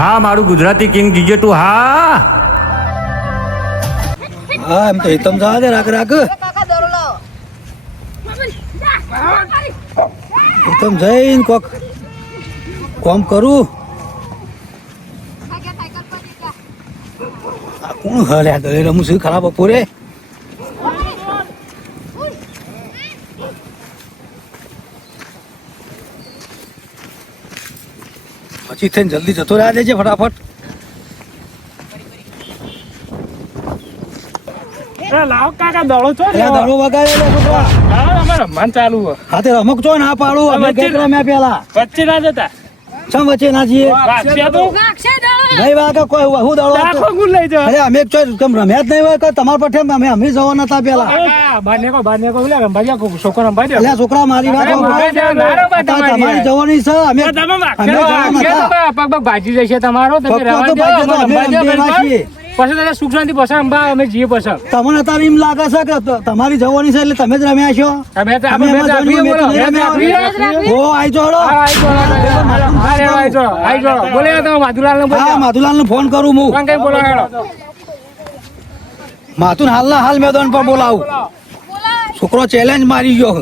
હા મારું Gujarati king GJ તું હા હા એમ તો હિતમ જવા દે રાખ રાખ હિતમ જઈને કોક કોમ કરું આ કોણ હલ્યા ગળે રમું છું ખરાબ બપોરે પછી થઈને જલ્દી જતો રહ્યા દેજે ફટાફટ લાવ કાકા દડો છો દડો વગાડે છોકરા રમવાનું ચાલુ હા તે રમક છો ના પાડું અમે ગઈ રમ્યા પેલા વચ્ચે ના જતા ચમ વચ્ચે ના જઈએ નહીં વાગે કોઈ હું દડો લઈ જાવ અરે અમે કેમ રમ્યા જ નહીં હોય તમારા પર અમે જવા નતા પેલા બાને કો રંભાઈ છોકરો રંભાઈ એટલે છોકરા મારી વાત તમારી જવાની છે અમે પગ ભાજી જશે તમારો પછી દાદા સુખ શાંતિ પસંદ અંબા અમે જઈએ પસંદ તમને અત્યારે એમ લાગે છે કે તમારી જવાની છે એટલે તમે જ રમ્યા છો માધુલાલ ને ફોન કરું હું માથું હાલના હાલ મેદાન પર બોલાવું છોકરો ચેલેન્જ મારી ગયો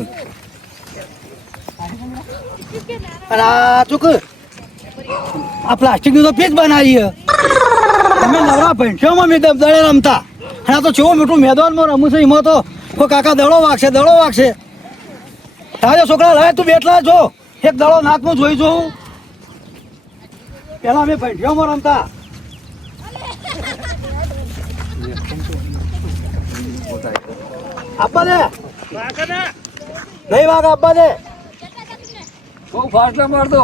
અને આ ચૂક આ પ્લાસ્ટિક નું તો પેજ બનાવી તમે નવરા ભેંસ્યોમાં મેં દળે રમતા અને આ તો કેવો મોટું મેદાનમાં રમું છે એમાં તો કોઈ કાકા દડો વાગશે તાજો છોકરા હવે તું બેઠલા છો એક દડો નાથમાં જોઈ જોઉં પેલા અમે ભેંસ્યોમાં રમતા આપવા દે નહીં વાગ આપવા દે બહુ ફાસ્ટ માર દો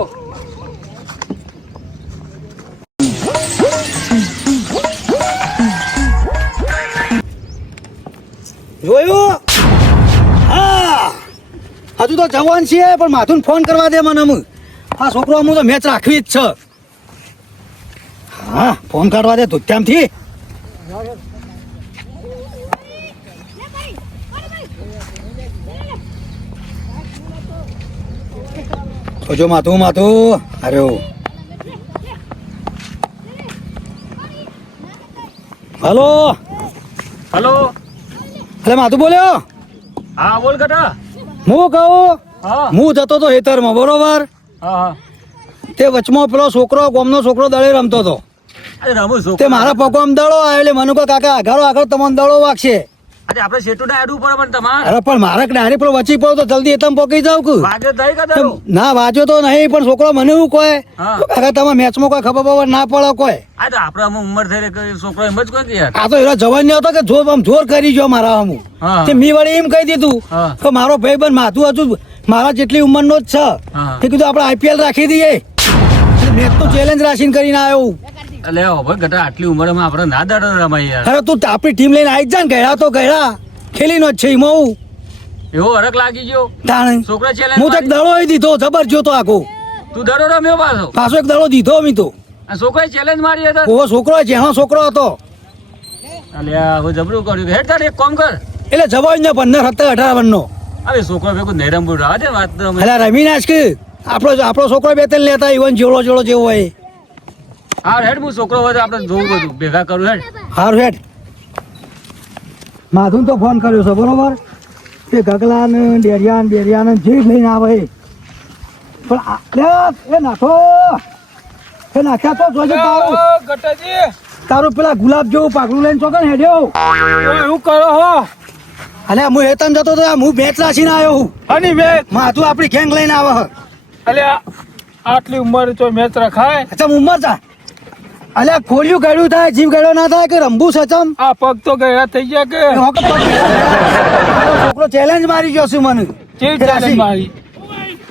જોયું હા હજુ તો જવાન છીએ પણ માથું ફોન કરવા દે મને આ છોકરો હું તો મેચ રાખવી જ છે હા ફોન કરવા દે તું ત્યાંથી જો માથું અરે હલો હલો અરે માથું બોલ્યો હા બોલ કટા હું કહું હા હું જતો તો હેતરમાં બરોબર હા તે વચમાં પેલો છોકરો ગામનો છોકરો દળે રમતો હતો અરે રમુ છો તે મારા પગમાં દડો આવ્યો એટલે મને કહે કાકા આગળ તમને દડો વાગશે અરે આપણે શેટુ ના આડું પડે પણ તમારે અરે પણ મારે ડાયરેક્ટ પેલો વચ્ચી પડો તો જલ્દી એતમ પોકી જાવ કે વાગે થઈ કદા ના વાંચ્યો તો નહીં પણ છોકરો મને એવું કહે હા. કાકા તમે મેચમાં કોઈ ખબર બબર ના પડે કોઈ આ તો આપણે અમુક ઉંમર થઈ કે છોકરો એમ જ કોઈ કે યાર આ તો એનો જવાન નહીં હતો કે જોર કરી ગયો મારા હમું હા. તે મી વળી એમ કહી દીધું હા. કે મારો ભાઈ બંધ માથું હજુ મારા જેટલી ઉંમરનો જ છે હા. એ કીધું આપણે આઈપીએલ રાખી દઈએ મેચ તો ચેલેન્જ રાખીને કરીને આવ્યો અલે ભાઈ ગટા આટલી ઉંમરમાં આપણે ના દાડો રમાય યાર અરે તું આપણી ટીમ લઈને આવી જા ને ગયા તો ગયા ખેલીનો જ છે એમાં હું એવો હરક લાગી ગયો તાણે છોકરા ચેલેન્જ હું તો એક દડો દીધો જબર જોતો આખો તું દડો રમ્યો પાછો પાછો એક દડો દીધો મી તો આ છોકરાએ ચેલેન્જ મારી હતા ઓહો છોકરો જેનો છોકરો હતો અલ્યા હવે જબરું કર્યું હેડ તાર એક કામ કર એટલે જવાય ને 15 17 18 નો હવે છોકરો ભેગું નહીં રમવું રાહ દે વાત તો અમે એટલે રમી નાખ કે આપણો છોકરો બે ત્રણ લેતા ઈવન જોડો જેવો હોય હા હેડ હું છોકરો હોય તો આપણે જોવું બધું ભેગા કરું હેડ હારું હેડ માધુન તો ફોન કર્યો છે બરોબર તે ગગલા ને ડેરિયા ને જે લઈને આવે એ. પણ એ નાખો એ નાખ્યા તો જોજે તારું પેલા ગુલાબ જેવું પાકડું લઈને ચોકન હેડ્યો એવું કરો હો અને હું હેતમ જતો તો હું મેચ રાખીને આવ્યો હું હની મેચ માધુ આપણી ગેંગ લઈને આવે અલ્યા આટલી ઉંમર તો મેચ રખાય અચ્છા ઉંમર જા અલ્યા ખોલ્યું ગળ્યું થાય જીવ ગળ્યો ના થાય કે રંબુ સચમ આ પગ તો ગયા થઈ ગયા કે છોકરો ચેલેન્જ મારી ગયો છે મને કેવી challenge મારી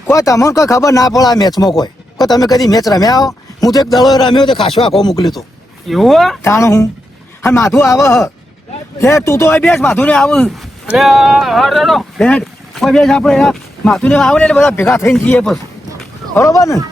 કોઈ તમને કોઈ ખબર ના પડે આ મેચમાં કોઈ તમે કદી મેચ રમ્યા હો હું તો એક દડો રમ્યો તો ખાસો આખો મોકલ્યો તો એવું તાણ હું અને માથું આવે લે તું તો બેસ માથું ને આવું અલે હારડો બેસ કોઈ બેસ આપણે માથું ને આવે ને એટલે બધા ભેગા થઈને જઈએ પછી બરોબર ને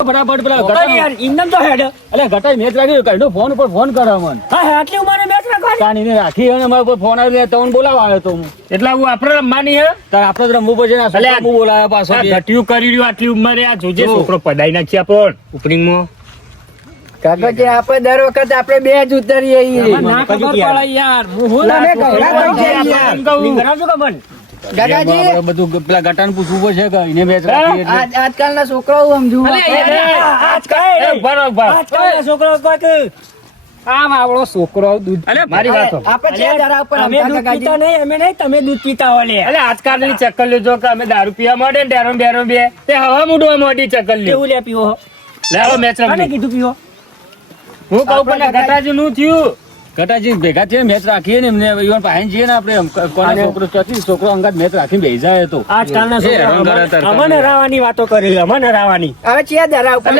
ફટાફટ પેલા ગટા યાર ઇન્દમ તો હેડ અલે ગટા મેચ રાખી કઈનો ફોન ઉપર ફોન કરે મન હા આટલી ઉંમરે મેચ રાખવાની કાની ને રાખી અને મારા પર ફોન આવી તમને બોલાવા આવ્યો તો હું એટલે હું આપણે રમવાની હે તાર આપણે જ રમવું પડશે ને અલે હું બોલાવ્યા પાછો ઘટ્યું કરી રહ્યો આટલી ઉંમરે આ જોજે છોકરો પડાઈ નાખી આપણ ઓપનિંગ માં કાકાજી આપણે દર વખત આપણે બે જ ઉતરીએ ઈ. ના ખબર પડે યાર હું હું તમે ના ગયડા કહું થઈ ગયા યાર. યાર. નહીં કરાવજો કે મન? કાકાજી આપણે બધું પેલા ગટાને પૂછવું પડશે કે એને મેચ રાખી એટલે. આજકાલના છોકરાઓ સમજુ આજકાલના છોકરાઓ કોઈક આમ આવડો છોકરો દૂધ મારી વાત આપણે છે જરા ઉપર અમે રમતા દૂધ કાકાજી. પીતા નહીં અમે નહીં તમે દૂધ પીતા હો લે એટલે આજકાલની ચક્કર લેજો કે અમે દારૂ પીવા માંડે ને ડેરો બેરો બે તે હવા મૂડવા માંડી ચક્કર લે કેવું લે પીવો લેવો મેચ રમી કીધું પીવો હું કહું પણ ગટાજી નું થયું ગટાજી ભેગા થઈને મેચ રાખીએ ને એમને ઈવન પાહે જઈએ ને આપણે કોનો છોકરો ચોથી છોકરો અંગાત મેચ રાખીને બેસી જાય તો આજકાલના એ હેરાન કરે તાર છોકરા અમને હરાવાની વાતો કરી અમને હરાવાની હવે છે જરા ઉપર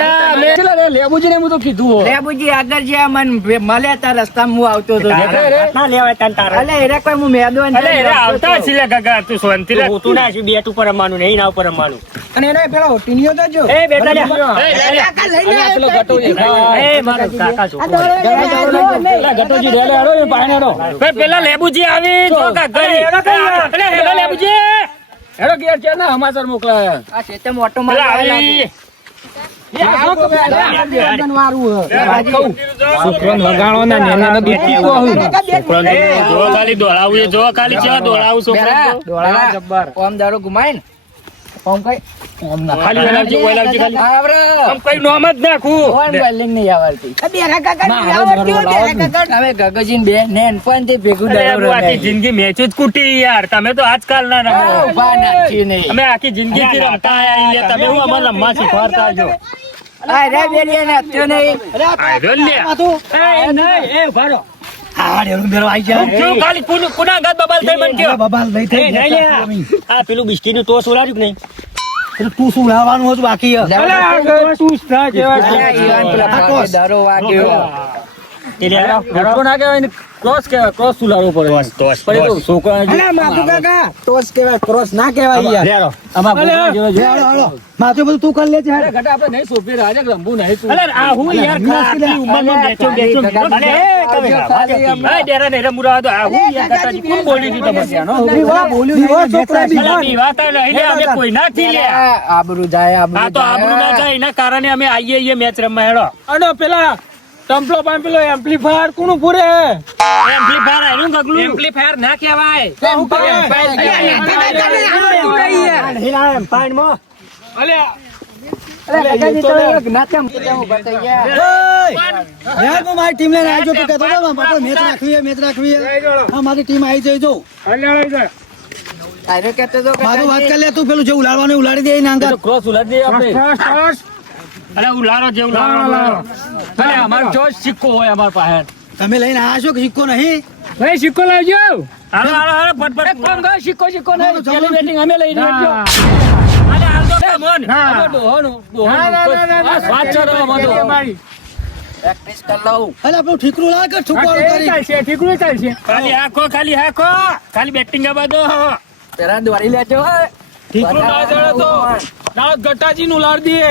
લેબુજી ને હું તો કીધું હો. લેબુજી આગળ જે મન મળ્યા તા રસ્તામાં હું આવતો હતો ના લેવાય તાન તારે અલે એરે કોઈ હું મેદાન અલે એરે આવતા છીએ કાકા તું શાંતિ રાખ તું ના છે બેટ ઉપર રમવાનું નહીં ના ઉપર રમવાનું અને એને પેલા ટીનિયો તો જો એ બેટા લે અને આ પેલો ગટો દેખાય. એ મારો કાકા છોકરો પેલા ગટોજી રેલે હેડો એ પાણી હેડો પેલા લેબુજી આવી જો કાકા અલે હેડો લેબુજી હેડો ઘેર છે ને સમાચાર મોકલાયા. આ છે તે મોટો પેલા માલ આવી છોકરાને વગાડો ને નેનાનો દૂધ પીવો હું. જો ખાલી દોડાવું જો ખાલી છે દોડાવું છોકરો ઓમ દારૂ ગુમાય ને ઓમ કઈ ખાલી ઓલાવજી ઓલાવજી ખાલી આવરે આમ કઈ નોમ જ નાખું ઓન વેલ્ડિંગ નહીં આવડતી હવે ગગજીન બે નેનપણ થી ભેગું અરે દારૂ હું આખી રમે. જિંદગી મેચ જ કૂટી યાર તમે તો આજકાલ ના આ રમો ઊભા નાખી નહીં. અમે આખી જિંદગી થી રમતા આયા છીએ. તમે હું અમારે રમવા શીખવાડતા જો આ રે બેરી એને હત્યો નહીં. આયરો લે એ નહીં એ ભારો હા ડેરું બેરો આઈ જાય શું ખાલી પુના ગાત બબાલ થઈ મન કયો બબાલ લઈ થઈ એ નહીં લે આ પેલું બિસ્કીટ નું ટોસ ઉલાડ્યું કે નહીં તું શું લાવવાનું હતું બાકી તું સ્ટા અરે ઈવાન પેલા ભાગે દારૂ વાગ્યો. ગટો ના કહેવાય ને ક્રોસ કહેવાય. ક્રોસ સુલાડવો પડે. પણ એ તો છોકરાને ટોસ કહેવાય, ક્રોસ ના કહેવાય યાર. આમાં ગોળા જેવો છે. માથે બધું તું કરી લે છે અરે ગટા આપણે નહીં સોંપી રહ્યા છે, રમવું નહીં તું. અલે આ હું યાર ખાલી ઉંમરમાં બેઠો અલે એ તમે એ ડેરા ને રમુરા તો આ હું યાર કાકાજી કોણ બોલી દીધું તમે અલે પીવાતા નહીં લે અમે કોઈ ના થી લે આબરૂ જાય, આબરૂ આ તો આબરૂ ના જાય એના કારણે અમે આઈએ મેચ રમવા હેડો અડો પેલા ટમ્પલો પામ્પલો એમ્પ્લીફાયર કોનું પૂરે એમ્પ્લીફાયર આનું ગગલું એમ્પ્લીફાયર ના કહેવાય મારી ટીમ લઈને આવજો તું કહેતો હતો બાપા મેચ રાખવી હા મારી ટીમ આવી જાય જો તારે કહેતો તો મારું વાત કરી લે તું પેલું જે ઉલાડવાનું ઉલાડી દે ના એ તો ક્રોસ ઉલાડી દઈએ આપણે. અલે ઉલારો જે ઉલારો અરે અમારો જો સિક્કો હોય અમારા પાસે. તમે લઈને આવ્યા છો કે સિક્કો નહીં ભાઈ સિક્કો લાવજો હાલો હાલો હાલો ફટફટ કોણ ગયો સિક્કો સિક્કો નહીં. પેલી બેટિંગ અમે લઈ જઈએ. અલે હાલ તો કમ ઓન અમારો ડોહોનું આ સ્વાદ છે તો અમારો. પ્રેક્ટિસ કરી લઉં. અલે આપણું ઠીકરું લાગ કે ઠુકવાળું કરી ચાલશે ઠીકરું ચાલશે ખાલી હાકો ખાલી બેટિંગ આવા દો પેલા દોડી લેજો હે. ઠીકરું ના જડે તો ના ગટાજી નું લાડ દઈએ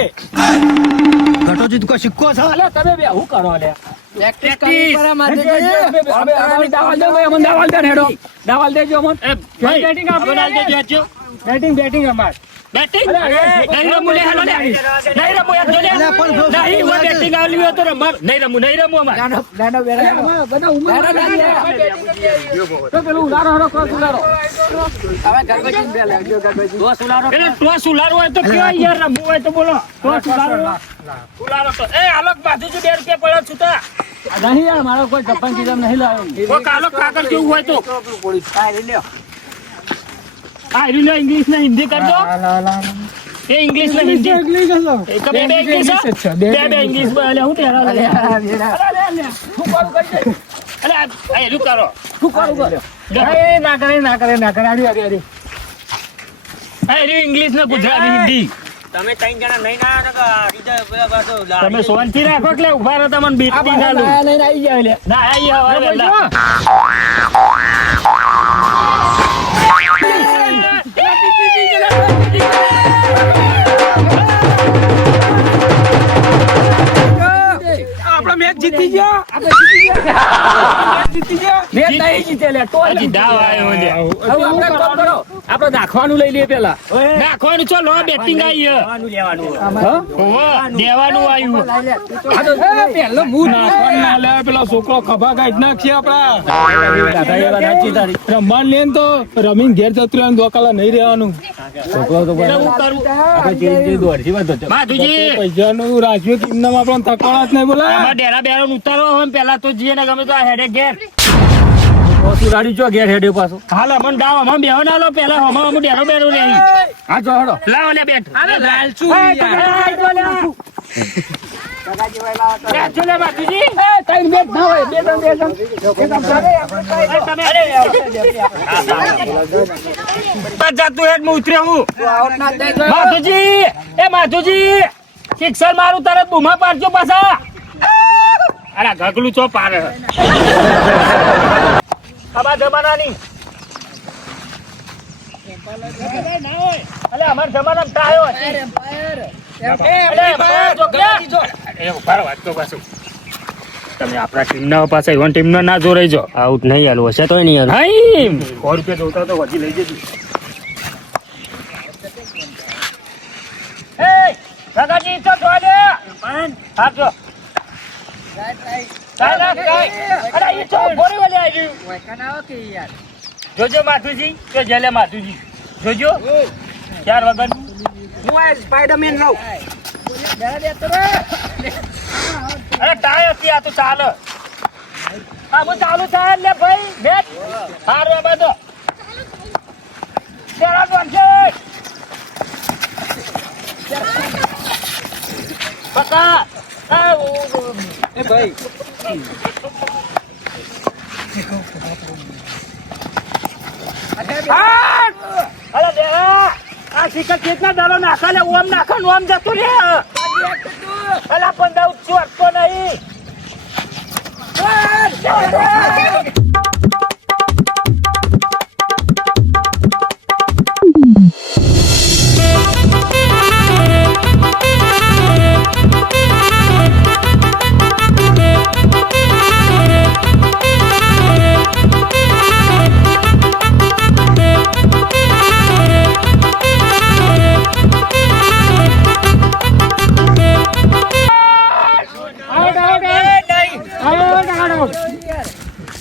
ઘટોજી તું કોઈ સિક્કો છે અલે તમે બે શું કરો લે? પ્રેક્ટિસ કરવી પડે માથે અમે દાવાલ દે ભાઈ, અમને દાવાલ દે ને હેડો. દાવાલ દેજો અમને. એ ભાઈ બેટિંગ આપણે આપણે હાલ દેજો આજો બેટિંગ અમાર બેટિંગ નહીં રમું લે હાલો લે નહીં રમું યાર જો લે અલે પણ નહીં હું બેટિંગ આવલી હોય તો રમવા નહીં રમું અમાર ગાડો બેરા. તો પેલું ઉલારો હેડો, ક્રોસ ઉલારો. હવે ગગજીન બે લાગજો, ગગજી. ક્રોસ ઉલારો. એટલે ટોસ ઉલારો હોય તો કયો યાર રમવું હોય તો બોલો ટોસ ઉલારો તો એ આલોક બાજુ જો 2 રૂપિયા પડ્યા છૂટા નહીં યાર, મારો કોઈ જપાન ચીજ નહીં લાવ્યો. કોઈ આલોક કાગળ કેવું હોય તો હા, લઈ લ્યો. આ હિન્દી ઇંગ્લિશ ને હિન્દી કરજો એ ઇંગ્લિશ ને હિન્દી એક બે ઇંગ્લિશ બે ઇંગ્લિશ બોલે હું તેરા લે અલે આ એલું કરો ના કરે આડી આ એલું ઇંગ્લિશ ને ગુજરાતી હિન્દી તમે 3 જણા નહીં ના તમે શાંતિ રાખો એટલે ઉભા રહો તમને બીતી ના લો લઈને આવી જાય લે. ના આઈ હવા વેલા આપડે મેચ જીતી ગયા મેચ નહીં જીતે લે તો હજી દાવ આવ્યો લે હવે આપણે કોમ કરો. આપડે નાખવાનું લઈ લઈએ પેલા. નાખવાનું છો લો બેટિંગ આવી હે. લેવાનું હા? ઓહો, દેવાનું આવ્યું. પેલો મૂળ નાખવાનું ના લે પેલા છોકરો ખભા કાઢી નાખીએ આપડા દાદા એ વાત સાચી તારી. રમવાન લે ને તો રમીને ઘેર જતું રહેવાનું દોકાલા નહીં રહેવાનું છોકરો તો એટલે બરાબર. હું કરું? આપણે જે દોડથી વાત હતો. માધુજી, પૈસાનું રાજ્ય કિન્નમ આપણને થકવાના જ નહીં બોલા આમાં ડેરા બેરા ઉતારો હોય ને પેલા તો જીએ ને ગમે તો આ હેડે ઘેર. તું ગાડી ચો ઘેર હેડ્યો પાછો. હાલ અમન દાવ અમન બેહો ના લો પેલા હમણાં અમુક ડેરો બેરો રહી. હા ચો હેડો. લાવો લે બેટ. લાલચું એ, જો લે. બેટ જો લે માધુજી. ત્રણ બેટ ના હોય, બે ત્રણ બે ત્રણ. તમે બસ જાતું હેડ હું ઉતર્યો હું. માધુજી, એ માધુજી, કિક્સર મારું તરત બૂમા પાડજો પાછા. અરે ગગલું ચો પાડે આમાં જમાનાની. અલે અમાર જમાનામાં ટાયો હતી. અલે, એમ્પાયર જો ગયા. એ ઉભા રહો, વાત તો પાછું. તમે આપણા ટીમના પાસે ઇવન ટીમનો ના જોરાઈ જો. આઉટ નહીં હાલું હશે તો નહીં હાલું. હાઈ 100 રૂપિયા જોતા તો વધી લઈ જજો. એ કાકાજી તો જો લે. આપજો. અરે ઈ તો બોરી વાલી આવી. જોજો માધુજી, તો જેલે માધુજી. જોજો. 4 વગર. સ્પાઈડરમેન રહું. અરે ટાય હતી આ તો ચાલે. આ હું ચાલુ થાય લે ભાઈ બેટ. હારું આ બધો. તેરા દોડશે. પકા. એ ભાઈ અરે દેવા આ શિકર કેટલા દાડો નાખા લે ઓમ નાખા ને ઓમ જતો રે. અલા પણ દાઉ ચોટતો નહીં.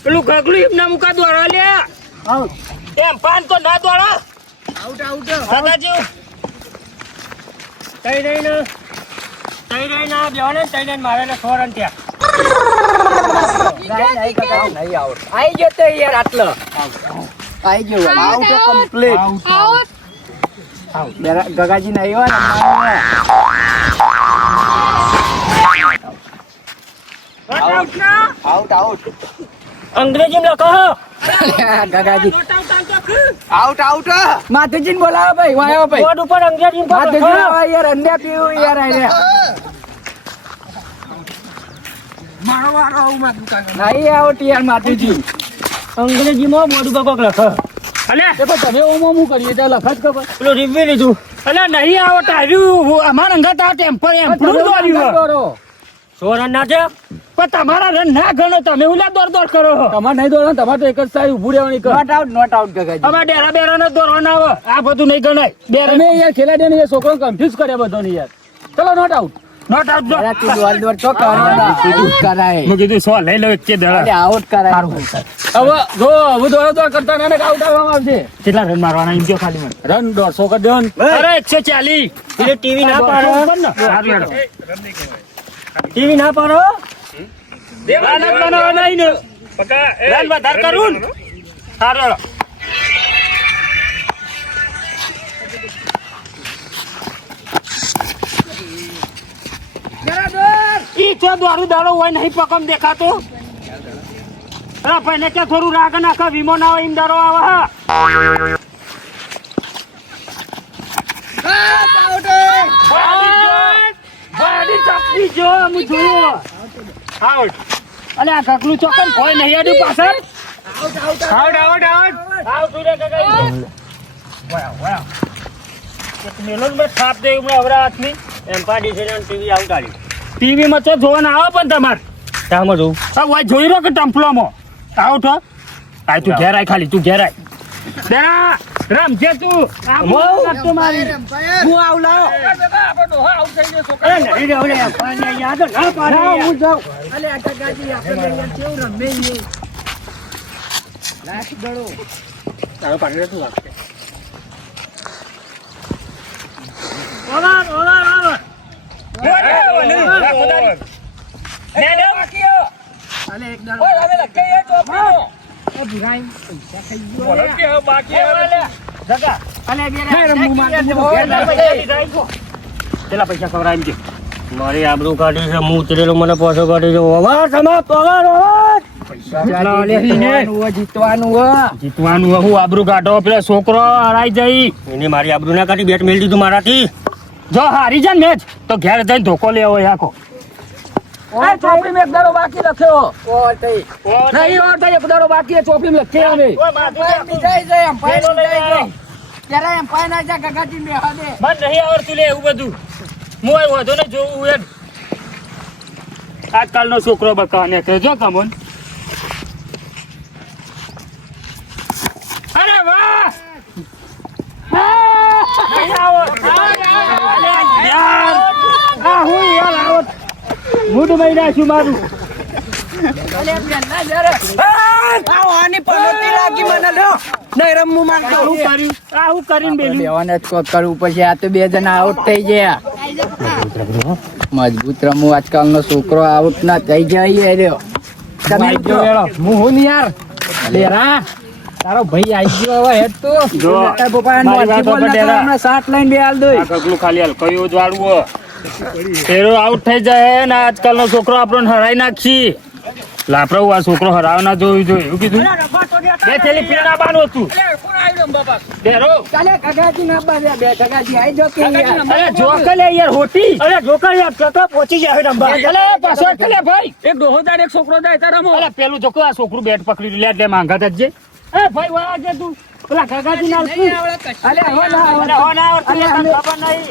પેલું ગગલું એમના મુકા દોડવા લે. એમ પાન તો ના દોડો. કાકાજી તઈ રહીને બેવાને તઈ રહીને મારે ને 100 રન ત્યાં. આઈ ગયો તો યાર આટલો. આઈ ગયો. Out complete. ગગાજી નહીં હોય આઉટ આઉટ. અંગ્રેજીમાં લખો. Gagaji out out. માધુજી ને બોલાવો ભાઈ વાયો ભાઈ. બોર્ડ ઉપર અંગ્રેજીમાં માધુજી લખો. આવો યાર અંડે પીવું યાર આઈને. નહીં આઉટ યાર માધુજી. અંગ્રેજીમાં બોર્ડ ઉપર કોક લખો. અલે એ પણ તમે ઓમ ઓમ કરીએ ત્યાં લખા જ ખબર. પેલું રિવ્યુ લીધું. અલે નહીં આવત આવ્યું અમાર અંગત આ ટેમ્પર એમ્પ્રુવ દોડ્યું. દોડો. 100 રન ના છે પણ તમારા રન ના ગણો. તમે ઉલા દોડ દોડ કરો. તમારે નહીં દોડવાનું, તમારે તો એક જ સાઈડ ઊભું રહેવાની કર. નોટ આઉટ ગગાજી. અમારે ડેરા બેરા ને દોડવાના આવે. આ બધું નહીં ગણાય. બે રન તમે યાર ખેલાડીને એ છોકરો કન્ફ્યુઝ કર્યા બધાને યાર. ચલો નોટ આઉટ. નોટ આઉટ દો. અરે તું દોડ દોડ ચો કરવાનો. સીધું કરાય. મેં કીધું 100 લઈ લો એક કે દડા. અરે આઉટ કરાય. હવે જો હવે દોડો દોડ કરતા ને આઉટ આવવામાં આવશે. કેટલા રન મારવાના એમ કહો ખાલી મને. રન 150 કરી દેવાનું. અરે 140. એટલે ટીવી ના પાડો. ટીવી ના પાડો. રન જ બનાવવા નહીં ને. રન વધારે કરું ને. સારું હેડો. ઈ તો દોડું દાડો હોય નહીં પકમ દેખાતો. અરે પહેલે કે થોડું રાગ નાખા વીમો ના હોય એમ દાડો આવે. હા બાડી ચપડી જો હું જોયું. આઉટ. અલે આ કકલું ચોકન કોઈ નહીં આડ્યું પાછળ. આઉટ ઉડે કાકા. વાહ વાહ. એક મેલોન માં છાપ દે ઉમે અવરા હાથની. એમ્પાયર ડિસિઝન ટીવી આઉટ આલી. ટીવી માં તો જોવા ના આવે પણ તમાર. તામાં જોઉં. હા વાય જોઈ રહ્યો કે ટમ્પલોમાં. આઉટ હો. આ તું ઘેર આય ખાલી તું ઘેર આય. બેરા રમજે તું હું આવું લાવો નહીં રહો લે પાણી યાદ ના પાડે હું જાઉં અલે આ કાકાજી આપણે અહીંયા કેવું રમે છે લાખ દડો તારો પાણી તું વાગશે અલે એક દડો પેલા પૈસા ખવડાય એમ કે મારી આબરૂ કાઢી છે હું ઉતરેલો મને પાછો કાઢી છે અવાજ સમાપ્ત જીતવાનું જીતવાનું હું આબરૂ કાઢો પેલા છોકરો હરાઈ જઈ એને મારી આબરૂ ના કાઢી બેટ મેળ દીધું મારાથી જો હારી જાય મેચ તો ઘેર જઈને ધોકો લેવો આખો ચોપડી માં એક દાડો બાકી લખ્યો નહીં ઓર એક દાડો બાકી છે ચોપડી માં લખ્યો અમે ત્યારે એમ પાય ના જા કાકાજી ને હાદે મને નહીં આવડતું લે એવું બધું હું એ વધુ ને જોવું એમ આજકાલનો છોકરો બકાને કે જો કમોન અરે વાહ નહીં આવત. યાર આ હું યાર આવત મૂડ મહિના છું મારું આની પનોતી લાગી મને લો નહીં રમવું માંગતો આ હું કર્યું આ હું કરીને બેલું બેવાને જ કોક કરવું પછી આ તો બે જણા આઉટ થઈ ગયા મજબૂત રમવું આજકાલનો છોકરો આઉટ ના થઈ જાય રહ્યો તમે જો હું યાર લેરા તારો ભાઈ આવી ગયો હવે હેડ તો જો, તારા પપ્પા મારી વાત બોલ ઉપર ડેરા. હમણાં 7 લાઈન બે હાલ દો આ ગગલું ખાલી હલકયું જ વાળવું તેરો આઉટ થઈ જાય ને આજકાલનો છોકરો આપણને હરાઈ નાખી લાપડો આ છોકરો હરાવ ના જોયું જોઈએ એવું કીધું બે થેલી પીણા બાનું હતું બેરો ચાલે કાકાજી ના બાજ્યા બે કાકાજી આઈ જો કે યાર અરે જોકે લે યાર હોટી અરે જોકે યાર કતો પહોંચી જાય નંબર ચલે પાછો ચલે ભાઈ એક ડોહોદાર એક છોકરો જાય તારા મો અરે પેલું જોકો આ છોકરું બેટ પકડી લે એટલે માંગા તજે એ ભાઈ વાહ જે તું પેલા કાકાજી ના અલે હવે ના ખબર નહીં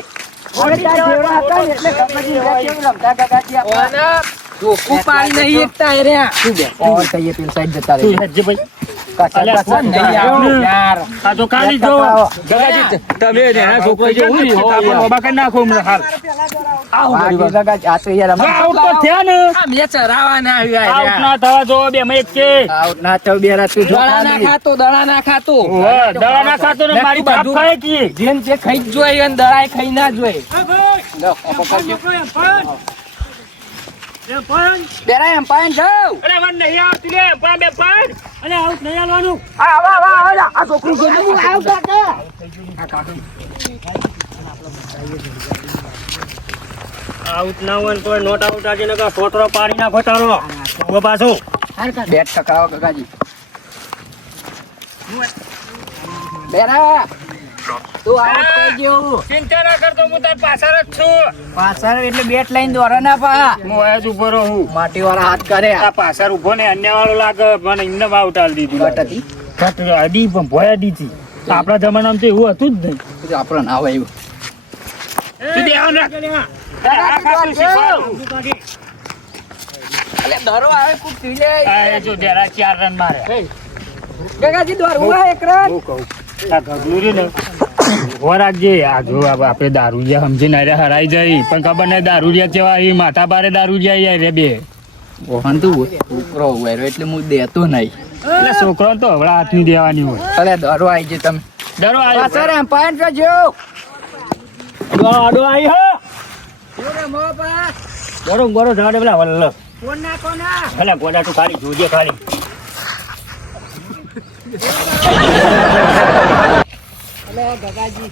હવે તાર જેવડા હતા ને એટલે કાકાજી કેવું રમતા કાકાજી આપણા ધોકું પાડી નહીં એકતા એ રહ્યા શું બે ઓર કહીએ પેલ સાઈડ જતા તું રહે હેજે ભાઈ કાકા નહીં આવો યાર આ તો કાલી જો ગગાજી તમે એના છોકરો જેવું નહીં હોય આપણે ઓબા કરી નાખો હમણાં હાલ બાકી કાકા આ તો યાર આઉટ તો થયા ને મેચ હરાવાના આઉટ ના થવા જો બે માં એક છે આઉટ ના થયો બે રાત દડા ના ખાતો ઓહો, દવા ના ખાતો ને મારી બાપ ખાય કી જેમ જે ખાઈ જ જોઈએ અને દડાય ખાઈ ના જોઈએ બેરા એમ પાન જાવ અરે મને નહીં આવતી લે પા બે પાડ અરે આઉટ નહીં આલવાનું આ છોકરું જોઈને હું આવ કાકા આઉટ ના હોય ને તોય નોટ આઉટ આજે નકા ફોટરો પાડી નાખો તારો ઉભો પાછો બેટ ટકરાવો કાકાજી બેરા તું આઉટ થઈ ગયો ચિંતા ના કરતો હું તાર પાછળ જ છું પાછળ એટલે બેટ લઈને દોરા ના પા હું આજ ઉભો રહું માટી વાળા હાથ કરે આ પાછળ ઉભો ને અન્ય વાળો લાગે મને એમને આઉટ આલી દીધું કટ હતી કટ અડી પણ ભોય અડી હતી આપણા જમાનામાં તો એવું હતું જ નહીં આપણો ના હોય એવું તું ધ્યાન રાખ અલે દરો આવે કુક પીલે આ જો જરા 4 રન મારે કાકાજી દોરવું આ એક રન હું કહું આ ગગલું રહ્યું ને ઉભો રાખજે આ જો આપણે દારૂડિયા સમજીને અરે હરાઈ જાય પણ ખબર નહીં દારૂડિયા કેવા એ માથા ભારે દારૂડિયા યાર રે બે ઓહન તું છોકરો હોય એટલે હું દેતો નહીં એટલે છોકરો તો હવડા હાથની દેવાની હોય અલે દરો આવી જે તમે ડરો પાછળ એમ પાન જો આડો આવી હો ઓરે મોપા ગરો ગરો ઝાડે પેલા વલ્લ કોણ ના કોના ભલા ગોડા તું ખાલી જોજે ખાલી અલે ગગાજી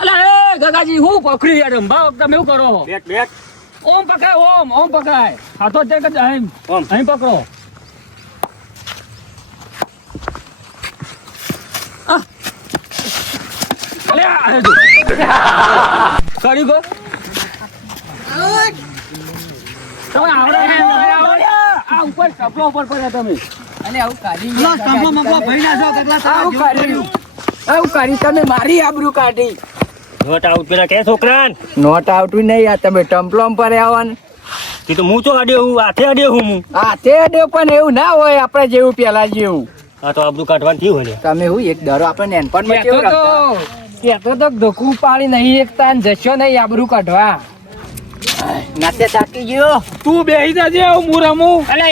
અલા એ ગગાજી હું પકડી યાર ભાવ તમે શું કરો બેટ બેટ ઓમ પકાય ઓમ પકાય હાથો જ કે અહીં ઓમ. અહીં પકડો અલે આ જો કરી ગો તમે આવડે આ ઉપર કપડો ઉપર પડ્યા તમે અલે આવું કાઢી પેલા સ્ટમ્પમાં મગવા ભાઈ ના જો કેટલા આવું કાઢ્યું આવું કાઢી તમે મારી આબરૂ કાઢી નોટ આઉટ પેલા કે છોકરાન નોટ આવતું નહીં આ તમે ટમ્પલોમ પર આવવાનું તે તો હું તો અડ્યો હું હાથે અડ્યો હું હા તે ડે પણ એવું ના હોય આપણે જેવું પેલા જેવું આ તો આબરૂ કાઢવાનું થયું હલે તમે હું એક દરો આપણે નેનપણમાં કેવું રાખતા તો ધોકું પાડી નહીં એકતા ને જશો નહીં આબરૂ કાઢવા નાતે તાકી ગયો તું બેહી જાજે હું રમું. અલે